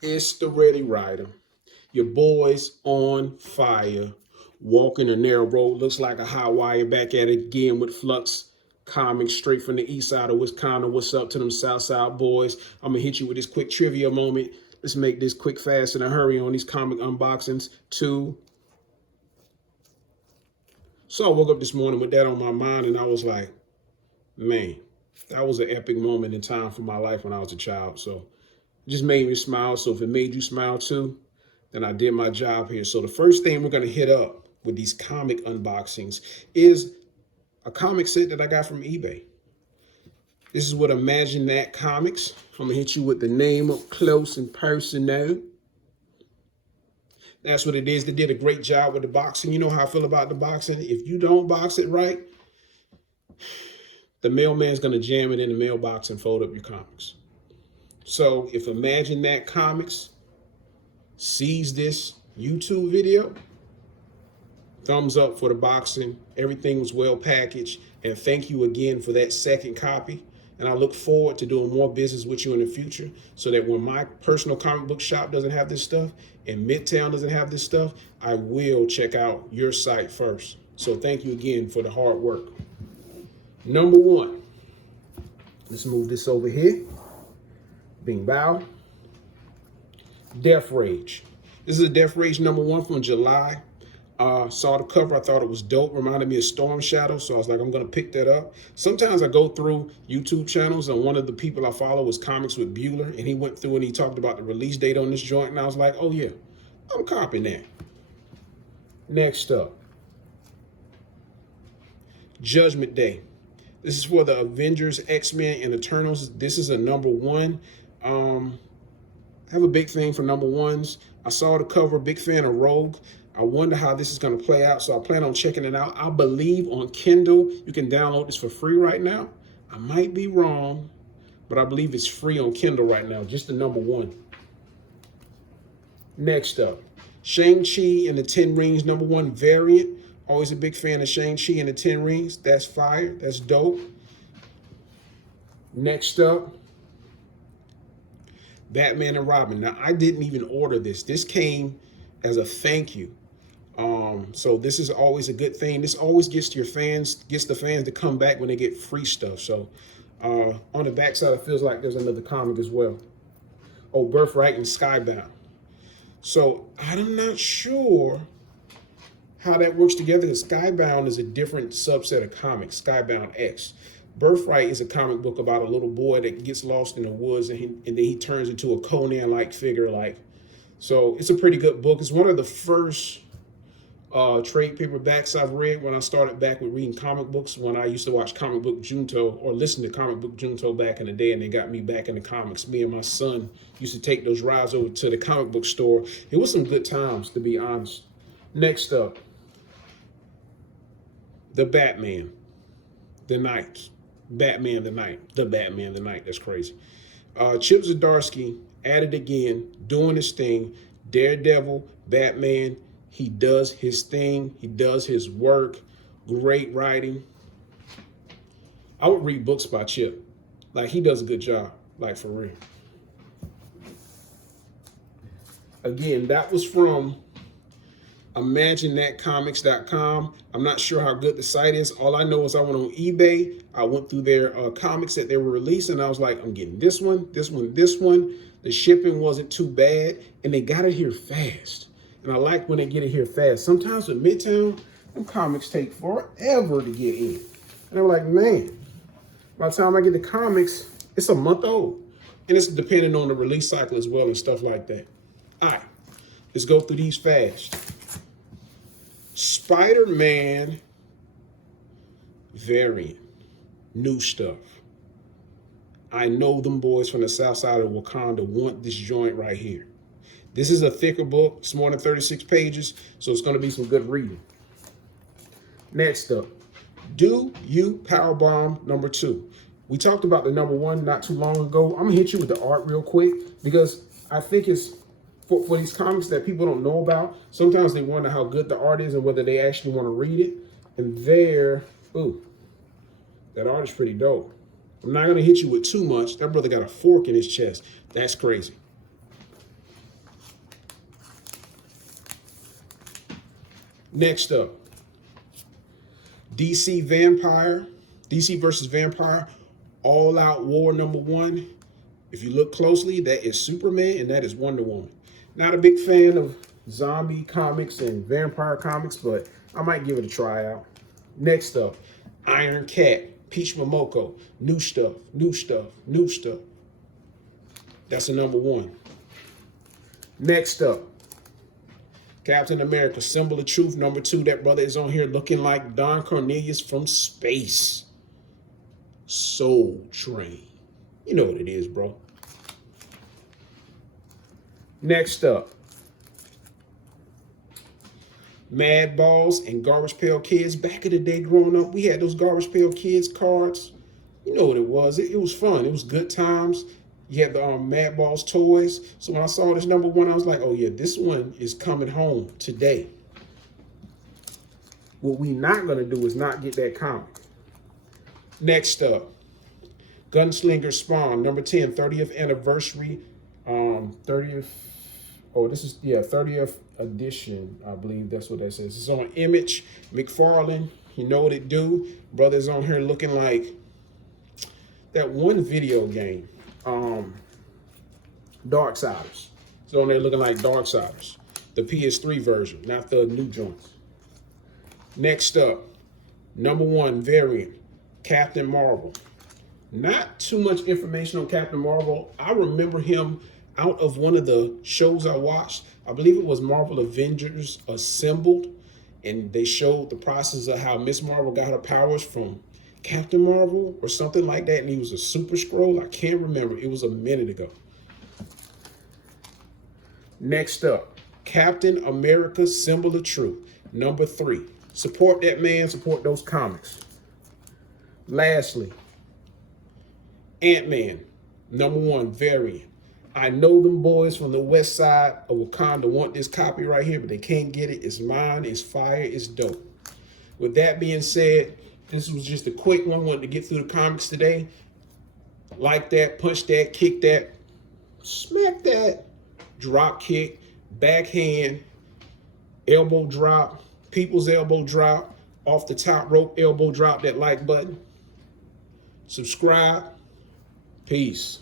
It's the Ready Writer. Your boy's on fire. Walking a narrow road, looks like a hot wire. Back at it again with Flux Comics, straight from the east side of Wisconsin. What's up to them South Side boys? I'm gonna hit you with this quick trivia moment. Let's make this quick, fast, and a hurry on these comic unboxings. So I woke up this morning with that on my mind, and I was like, man, that was an epic moment in time for my life when I was a child. So it just made me smile. So if it made you smile too, then I did my job here. So the first thing we're going to hit up with these comic unboxings is a comic set that I got from eBay. This is what Imagine That Comics. I'm going to hit you with the name up close and personal. That's what it is. They did a great job with the boxing. You know how I feel about the boxing. If you don't box it right, the mailman's going to jam it in the mailbox and fold up your comics. So if Imagine That Comics sees this YouTube video, thumbs up for the boxing. Everything was well packaged. And thank you again for that second copy. And I look forward to doing more business with you in the future so that when my personal comic book shop doesn't have this stuff and Midtown doesn't have this stuff, I will check out your site first. So thank you again for the hard work. Number one, let's move this over here. Bing bow. Death Rage. This is a Death Rage #1 from July. Saw the cover, I thought it was dope, reminded me of Storm Shadow, so I was like, I'm gonna pick that up. Sometimes I go through YouTube channels, and one of the people I follow was Comics with Bueller, and he went through and he talked about the release date on this joint, and I was like, oh yeah, I'm copying that. Next up, Judgment Day. This is for the Avengers, X-Men, and Eternals. This is a #1. I have a big thing for #1s. I saw the cover, big fan of Rogue. I wonder how this is going to play out, so I plan on checking it out. I believe on Kindle, you can download this for free right now. I might be wrong, but I believe it's free on Kindle right now, just the #1. Next up, Shang-Chi and the 10 Rings #1 variant. Always a big fan of Shang-Chi and the 10 Rings. That's fire. That's dope. Next up, Batman and Robin. Now, I didn't even order this. This came as a thank you. So this is always a good thing. This always gets the fans to come back when they get free stuff. So on the backside, it feels like there's another comic as well. Oh, Birthright and Skybound. So I'm not sure how that works together. Skybound is a different subset of comics, Skybound X. Birthright is a comic book about a little boy that gets lost in the woods and then he turns into a Conan-like figure. So it's a pretty good book. It's one of the first trade paperbacks I've read when I started back with reading comic books, when I used to watch Comic Book Junto or listen to Comic Book Junto back in the day, and they got me back into comics. Me and my son used to take those rides over to the comic book store. It was some good times, to be honest. Next up, the Batman, the Night. Batman the Night, that's crazy. Chip Zdarsky at it again, doing his thing. Daredevil, Batman, he does his thing. He does his work. Great writing. I would read books by Chip. He does a good job, for real. Again, that was from ImagineThatComics.com. I'm not sure how good the site is. All I know is I went on eBay. I went through their comics that they were releasing. And I was like, I'm getting this one, this one, this one. The shipping wasn't too bad, and they got it here fast. And I like when they get it here fast. Sometimes with Midtown, them comics take forever to get in. And I'm like, man, by the time I get the comics, it's a month old. And it's depending on the release cycle as well and stuff like that. All right, let's go through these fast. Spider-Man variant, new stuff. I know them boys from the south side of Wakanda want this joint right here. This is a thicker book. It's more than 36 pages, so it's going to be some good reading. Next up, Do You Powerbomb #2. We talked about the #1 not too long ago. I'm going to hit you with the art real quick because I think it's for these comics that people don't know about. Sometimes they wonder how good the art is and whether they actually want to read it. And that art is pretty dope. I'm not going to hit you with too much. That brother got a fork in his chest. That's crazy. Next up, DC versus Vampire, All Out War #1. If you look closely, that is Superman and that is Wonder Woman. Not a big fan of zombie comics and vampire comics, but I might give it a try out. Next up, Iron Cat, Peach Momoko, new stuff, new stuff, new stuff. That's a #1. Next up, Captain America, Symbol of Truth, #2. That brother is on here looking like Don Cornelius from space. Soul Train. You know what it is, bro. Next up, Mad Balls and Garbage Pail Kids. Back in the day growing up, we had those Garbage Pail Kids cards. You know what it was. It was fun. It was good times. You had the Mad Balls toys. So when I saw this #1, I was like, oh yeah, this one is coming home today. What we not going to do is not get that comic. Next up, Gunslinger Spawn, #10, 30th anniversary. 30th, oh, this is, yeah, 30th edition. I believe that's what that says. It's on Image. McFarlane, you know what it do. Brothers on here looking like that one video game, Darksiders. So on there looking like Darksiders, the PS3 version, not the new joints. Next up, #1 variant, Captain Marvel. Not too much information on Captain Marvel. I remember him out of one of the shows I watched. I believe it was Marvel Avengers Assembled, and they showed the process of how Miss Marvel got her powers from Captain Marvel or something like that, and he was a Super Skrull. I can't remember. It was a minute ago. Next up, Captain America, Symbol of Truth, #3. Support that man, support those comics. Lastly, Ant-Man, #1 variant. I know them boys from the west side of Wakanda want this copy right here, but they can't get it. It's mine, it's fire, it's dope. With that being said, this was just a quick one. Wanted to get through the comics today. Like that, punch that, kick that, smack that, drop kick, backhand, elbow drop, people's elbow drop, off the top rope elbow drop, that like button. Subscribe. Peace.